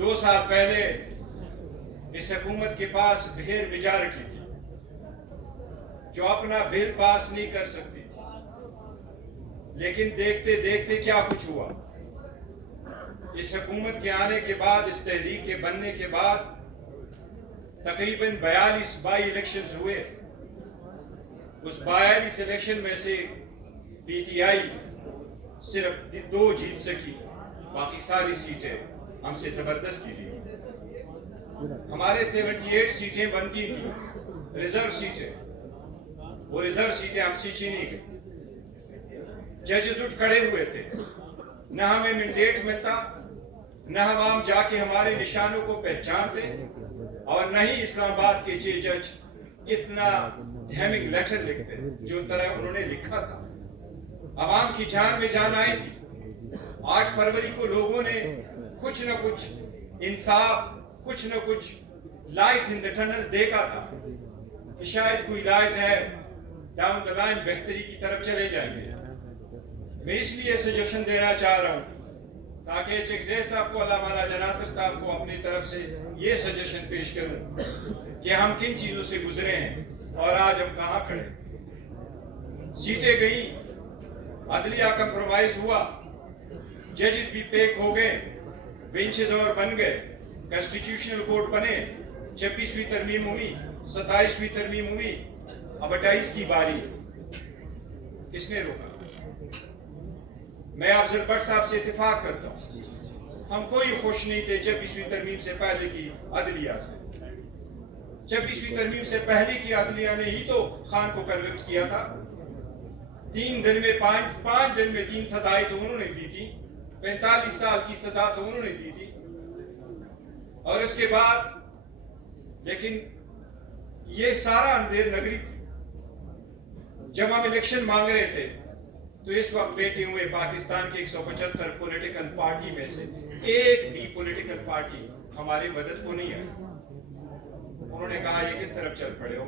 2 साल पहले इस हुकूमत के पास ढेर मेजॉरिटी थी जो अपना बिल पास नहीं कर सकती थी, लेकिन देखते देखते क्या कुछ हुआ। इस हुकूमत के आने के बाद, इस तहरीक के बनने के बाद तकरीबन 42 बाई इलेक्शंस हुए। उस 42 इलेक्शन में से पीटीआई सिर्फ 2 जीत सकी, बाकी सारी सीटें हमसे जबरदस्ती ली। हमारे 78 सीटें बनती थी, रिजर्व सीटें, वो रिजर्व सीटें हमसे छीनी गई। जजेस उठ खड़े हुए थे, न हमें मैंडेट मिलता, न हम आम जाके हमारे निशानों को पहचानते, और न ही इस्लामाबाद के 6 जज इतना डैमिंग लेटर लिखते जो तरह उन्होंने लिखा था। आवाम की जान में जान आई थी। 8 फरवरी को लोगों ने कुछ न कुछ इंसाफ, कुछ न कुछ लाइट इन द टनल देखा था कि शायद कोई लाइट है, डाउन द लाइन बेहतरी की तरफ चले जाएंगे। मैं इसलिए सजेशन देना चाह रहा हूं ताकि चकज़ई साहब को, अल्लाह माला जनासर साहब को अपनी तरफ से ये सजेशन पेश करूं कि हम किन चीजों से गुजरे हैं और आज हम कहां खड़े। सीटें गई, अदलिया कंप्रोमाइज हुआ, जजेस भी पेक हो गए, बेंचेस और बन गए, कॉन्स्टिट्यूशनल कोर्ट बने, 26वीं तरमीम हुई, 27वीं तरमीम हुई, अब 28 की बारी। किसने रोका? मैं अफजल भट्ट साहब से इत्तेफाक करता हूं, हम कोई खुश नहीं थे 26वीं तरमीम से पहले की अदलिया से। 26वीं तरमीम से पहले की अदलिया ने ही तो खान को कन्विक्ट किया था। 3 दिन में 5 दिन में 3 सजाएं तो उन्होंने दी थी, 45 साल की सजा तो उन्होंने दी थी। और इसके बाद लेकिन ये सारा अंधेर नगरी थी। जब हम इलेक्शन मांग रहे थे तो इस वक्त बैठे हुए पाकिस्तान के 175 पॉलिटिकल पार्टी में से एक भी पॉलिटिकल पार्टी हमारी मदद को नहीं आई। उन्होंने कहा ये किस तरफ चल पड़े हो।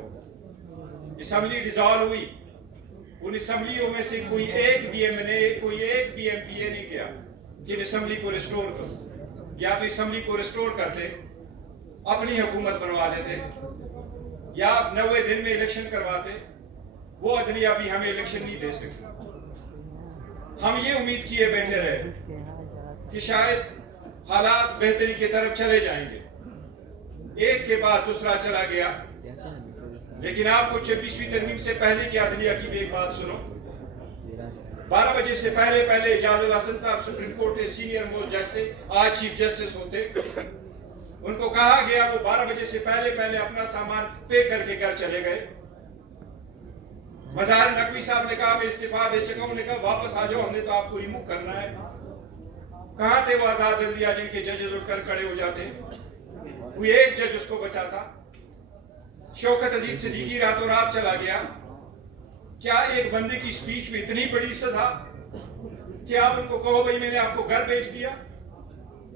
असेंबली डिसॉल्व हुई, उन असेंबलियों में से कोई एक भी एमएनए, कोई एक भी एमपीए नहीं गया कि असेंबली को रिस्टोर करो। या तो असेंबली को रिस्टोर करते, अपनी हुकूमत बनवा लेते, या 90 दिन में इलेक्शन करवाते। वो अदलिया भी हमें इलेक्शन नहीं दे सकी। हम ये उम्मीद किए बैठे रहे कि शायद हालात बेहतरी की तरफ चले जाएंगे, एक के बाद दूसरा चला गया। लेकिन आपको 26वीं तरमीम से पहले की अदलिया की भी एक बात सुनो। 12 बजे से पहले इजाजुल हसन साहब सुप्रीम कोर्ट के सीनियर मोस्ट जज थे, आज चीफ जस्टिस होते। उनको कहा गया वो 12 बजे से पहले अपना सामान पे करके घर चले गए। मज़ाहिर नकवी साहब ने कहा मैं इस्तीफा दे चुका हूं। उन्होंने कहा वापस आ जाओ, हमने तो आपको रिमूव करना है। कहां थे वो आजाद अदलिया जिनके जजेस उठकर खड़े हो जाते? कोई एक जज उसको बचाता। शौकत अजीज सिद्दीकी रातों रात चला गया। क्या एक बंदे की स्पीच में इतनी बड़ी सजा कि आप उनको कहो भाई मैंने आपको घर भेज दिया?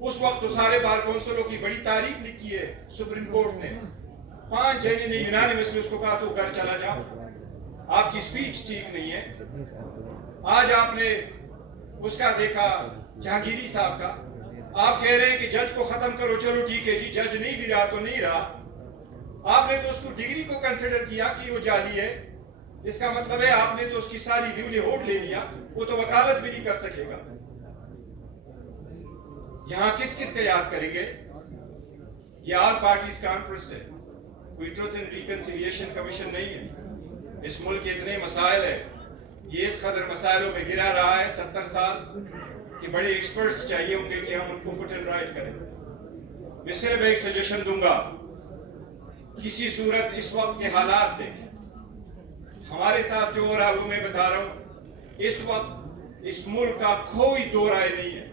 उस वक्त तो सारे बार काउंसिलों की बड़ी तारीफ लिखी है सुप्रीम कोर्ट ने। 5 जज ने यूनानिमसली उसको कहा तो घर चला जाओ, आपकी स्पीच ठीक नहीं है। आज आपने उसका देखा जहांगीरी साहब का, आप कह रहे हैं कि जज को खत्म करो, चलो ठीक है जी, जज नहीं भी रहा तो नहीं रहा। आपने तो उसको डिग्री को कंसिडर किया कि वो जाली है। इसका मतलब है आपने तो उसकी सारी लिवलीहुड ले लिया, वो तो वकालत भी नहीं कर सकेगा। यहां किस किस का याद करेंगे? ये ऑल पार्टीज कॉन्फ्रेंस है, कोई ट्रुथ एंड रिकंसिलिएशन कमीशन नहीं है। इस मुल्क के इतने मसाइल है, ये इस कदर मसाइलों में गिरा रहा है 70 साल कि बड़े एक्सपर्ट्स चाहिए होंगे कि हम उनको पुट एंड राइट करें। मैं सिर्फ एक सजेशन दूंगा, किसी सूरत इस वक्त के हालात देखें। हमारे साथ जो हो रहा है वो मैं बता रहा हूं। इस वक्त इस मुल्क का कोई दो राय नहीं है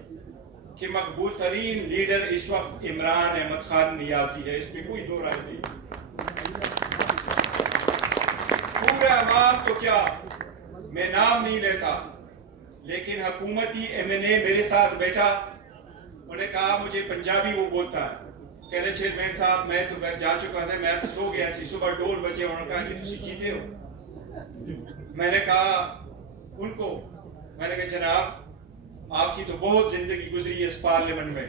कि मकबूल तरीन लीडर इस वक्त इमरान अहमद खान नियाजी है, इसमें कोई दो राय नहीं। पूरे अवाम तो क्या, मैं नाम नहीं लेता, लेकिन हुकूमती एमएनए मेरे साथ बैठा, उन्हें कहा मुझे पंजाबी वो बोलता है, कह रहे चेयरमैन साहब मैं तो घर जा चुका था, मैं तो सो गया सी, सुबह डोल बजे। उन्होंने कहा कि तुम जीते हो। मैंने कहा उनको, मैंने कहा जनाब आपकी तो बहुत जिंदगी गुजरी है इस पार्लियामेंट में,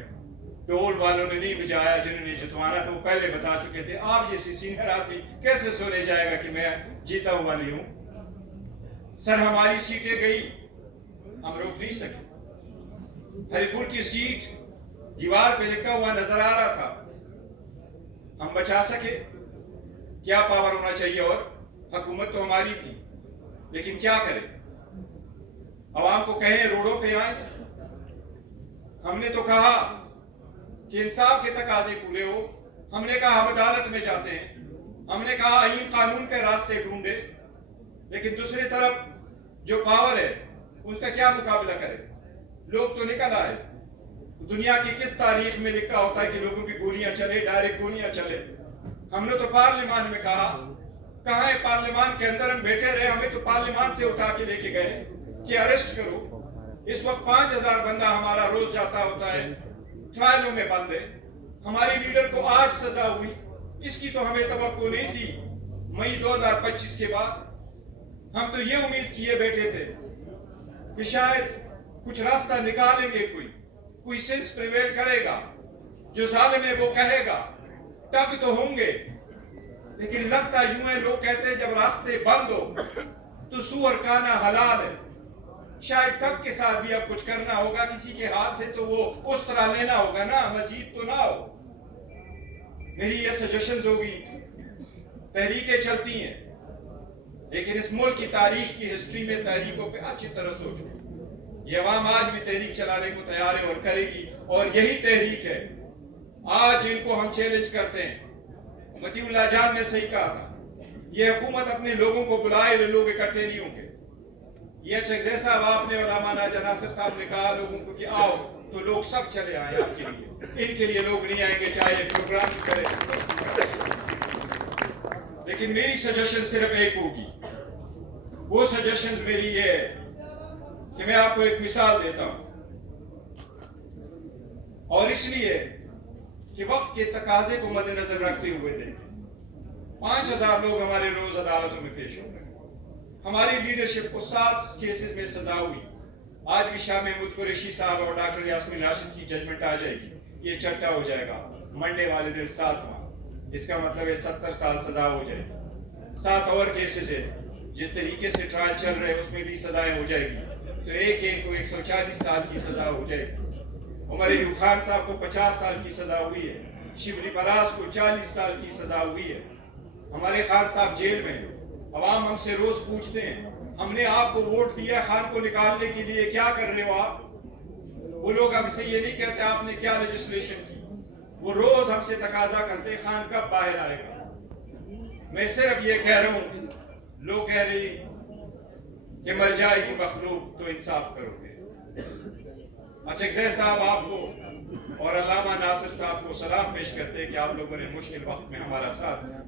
ڈول والوں نے نہیں بجایا، جنہوں نے جتوانا تھا وہ پہلے بتا چکے تھے۔ آپ جیسی سینئر آدمی کیسے سونے جائے گا کہ میں جیتا ہوا نہیں ہوں؟ سر ہماری سیٹیں گئی، ہم روک نہیں سکے۔ ہری پور کی سیٹ دیوار پہ لکھا ہوا نظر آ رہا تھا، ہم بچا سکے؟ کیا پاور ہونا چاہیے، اور حکومت تو ہماری تھی، لیکن کیا کرے؟ عوام کو کہیں روڈوں پہ آئیں۔ ہم نے تو کہا کہ انصاف کے تقاضے پورے ہو، ہم نے کہا ہم عدالت میں جاتے ہیں، ہم نے کہا آئین قانون کے راستے ڈھونڈے، لیکن دوسری طرف جو پاور ہے اس کا کیا مقابلہ کرے؟ لوگ تو نکل آئے۔ دنیا کی کس تاریخ میں لکھا ہوتا ہے کہ لوگوں کی گولیاں چلے، ڈائریکٹ گولیاں چلے؟ ہم نے تو پارلیمان میں کہا، کہاں ہے پارلیمان کے اندر ہم بیٹھے رہے، ہمیں تو پارلیمان سے اٹھا کے لے کے گئے کہ اریسٹ کرو۔ اس وقت 5000 بندہ ہمارا روز جاتا ہوتا ہے، ٹرائلوں میں بند ہے۔ ہماری لیڈر کو آج سزا ہوئی، اس کی تو ہمیں توقع نہیں تھی۔ مئی 2025 کے بعد ہم تو یہ امید کیے بیٹھے تھے کہ شاید کچھ راستہ نکالیں گے، کوئی سینس پریویل کرے گا، جو ظالم ہے وہ کہے گا، ٹگ تو ہوں گے۔ لیکن لگتا یوں ہے، لوگ کہتے ہیں جب راستے بند ہو تو سور کھانا حلال ہے۔ شاید ٹگ کے ساتھ بھی اب کچھ کرنا ہوگا، کسی کے ہاتھ سے تو وہ اس طرح لینا ہوگا نا، مزید تو نہ ہو۔ میری یہ سجیشنز ہوگی، تحریکیں چلتی ہیں، لیکن اس ملک کی تاریخ کی ہسٹری میں تحریکوں پہ اچھی طرح سوچو۔ یہ عوام آج بھی تحریک چلانے کو تیار ہے اور کرے گی، اور یہی تحریک ہے آج ان کو ہم چیلنج کرتے ہیں۔ متی اللہ جان نے صحیح کہا تھا، یہ حکومت اپنے لوگوں کو بلائے، لوگ اکٹھے نہیں ہوں گے۔ یہ چکزے صاحب آپ نے، علامہ ناجا ناصر صاحب نے کہا لوگوں کو کہ آؤ، تو لوگ سب چلے آئے آپ کے لیے، ان کے لیے لوگ نہیں آئیں گے چاہے پروگرام کرے۔ لیکن میری سجیشن صرف ایک ہوگی، وہ سجیشن میری یہ ہے کہ میں آپ کو ایک مثال دیتا ہوں، اور اس لیے کہ وقت کے تقاضے کو مد نظر رکھتے ہوئے دیکھیں۔ 5000 لوگ ہمارے روز عدالتوں میں پیش ہو گئے، ہماری لیڈرشپ کو 7 کیسز میں سزا ہوئی۔ آج بھی شاہ محمود قریشی صاحب اور ڈاکٹر یاسمین راشد کی ججمنٹ آ جائے گی، یہ چٹا ہو جائے گا منڈے والے دن 7واں، اس کا مطلب ہے 70 سال سزا ہو جائے گی۔ 7 اور کیسز ہے، جس طریقے سے ٹرائل چل رہے ہیں اس میں بھی سزائیں ہو جائے گی، تو ایک کو 140 سال کی سزا ہو جائے گی۔ عمر ایوب خان صاحب کو 50 سال کی سزا ہوئی ہے، شبلی پراس کو 40 سال کی سزا ہوئی ہے۔ ہمارے خان صاحب جیل میں ہیں، عوام ہم سے روز پوچھتے ہیں ہم نے آپ کو ووٹ دیا خان کو نکالنے کے لیے، کیا کر رہے ہو آپ؟ وہ لوگ ہم سے یہ نہیں کہتے آپ نے کیا لیجسلیشن کی، وہ روز ہم سے تقاضا کرتے خان کب باہر آئے گا۔ میں صرف یہ کہہ رہا ہوں، لوگ کہہ رہے ہیں کہ مر جائے گی مخلوق تو انصاف کرو گے۔ اچھا صاحب آپ کو اور علامہ ناصر صاحب کو سلام پیش کرتے ہیں کہ آپ لوگوں نے مشکل وقت میں ہمارا ساتھ دیا۔